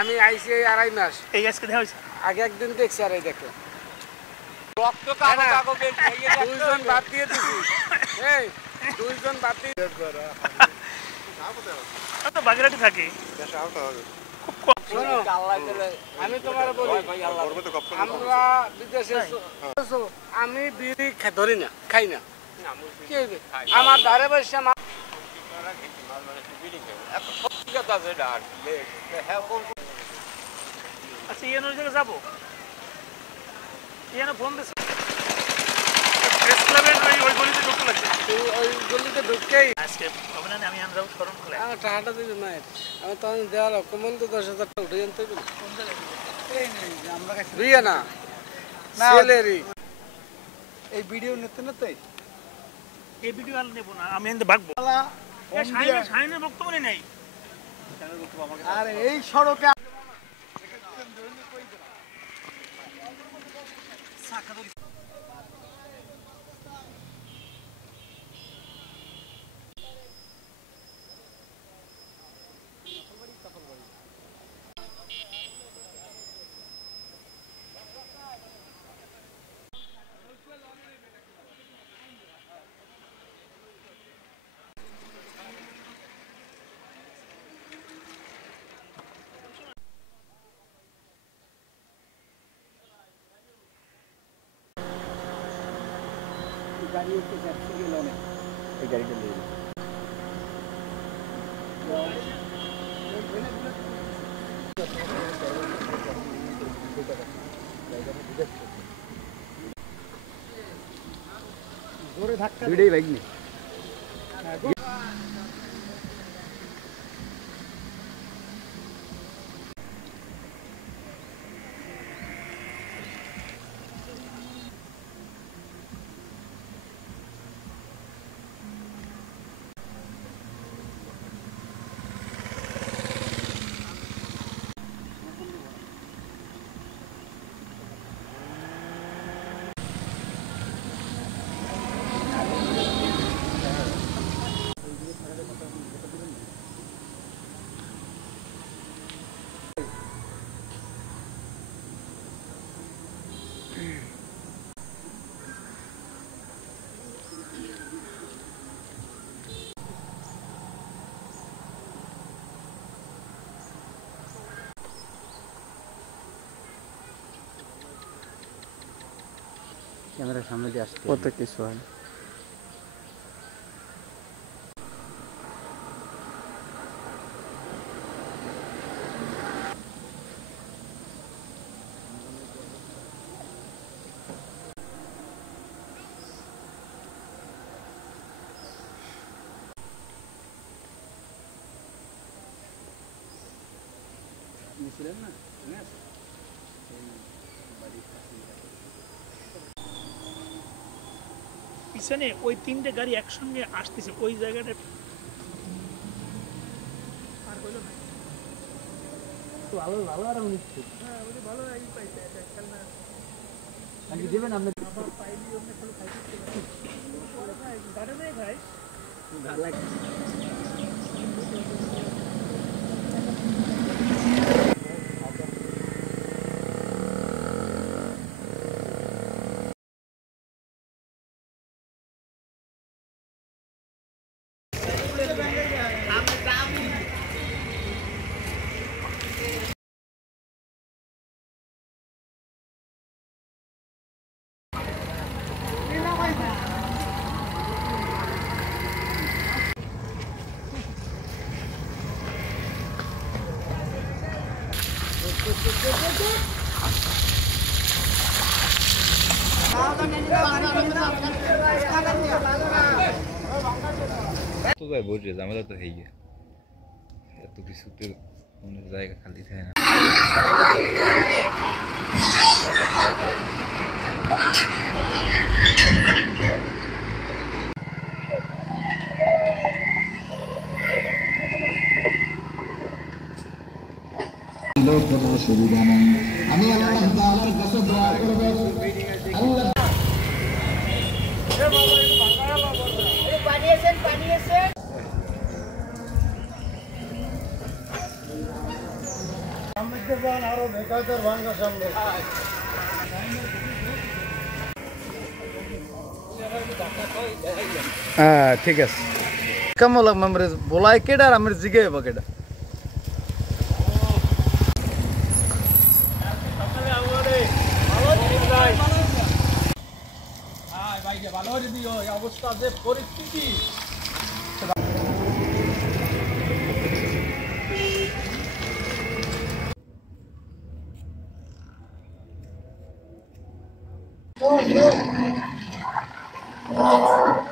আমি আইছি 2.5 মাস। এই আজকে দেখা হয়েছে? আগে একদিন দেখছি আর এই দেখো দুইজন বাদ দিয়ে দিছি। এই দুইজন বাদ দিয়ে তো বাগেরহাটে থাকি। আমি তোমার বলি আমরা বিদেশে আমি বিড়ি ধরি না, খাই না। কি হইবে আমার ধারে বসে আচ্ছা ইয়ান ওই জায়গায় যাবো, ইয়ান ফোন দিচ্ছে প্রেস ক্লাবের ওই গলিতে ঢুকতে লাগছে। ওই গলিতে ঢুকতেই আজকে হবে না, আমি যাবো শরণ খোলা। আমার টাকাটা দিবি না, আমি তখন দেওয়ার কমল তো 10,000 টাকা উঠে আনতে হবে বিয়ে না ছেলেরই। এই ভিডিও নিতে নিতে এই ভিডিও আর নেবো না, আমি এনে ভাগবো। শাহিনের বক্তব্য নেই। আর এই সড়কে গাড়ি একটু যাচ্ছে গেল অনেক, এই গাড়িটা নিয়ে জোরে ধাক্কা দুইটাই বাইক নেই। ক্যামেরার সামনে দিয়ে আসতে কত কিছু হয়। না পিছনে ওই তিনটে গাড়ি একসঙ্গে আসতেছে, ওই জায়গাটা আর হইলো না। ভালো ভালো আর নিচ্ছে। হ্যাঁ ওই ভালো এই পাইছে এটা খেলনা নাকি দিবেন আপনি আবার পাইলি অন্য খেলো খাইতে পরে ভাই গাড়ি নেই ভাই ভালো লাগে। তো ভাই বলছে ঝামেলা তো হয়ে গিয়ে এত কিছুতে অনেক জায়গা খালি থাকে না। সুবিধা নাই আমি আল্লাহ তাআলার কাছে দোয়া করব আল্লাহ পানি হ্যাঁ ঠিক আছে কেমন লাগবে আমার বলাই কেডা আর আমার জিগে হইব কেডা অবস্থা যে পরিস্থিতি Oh,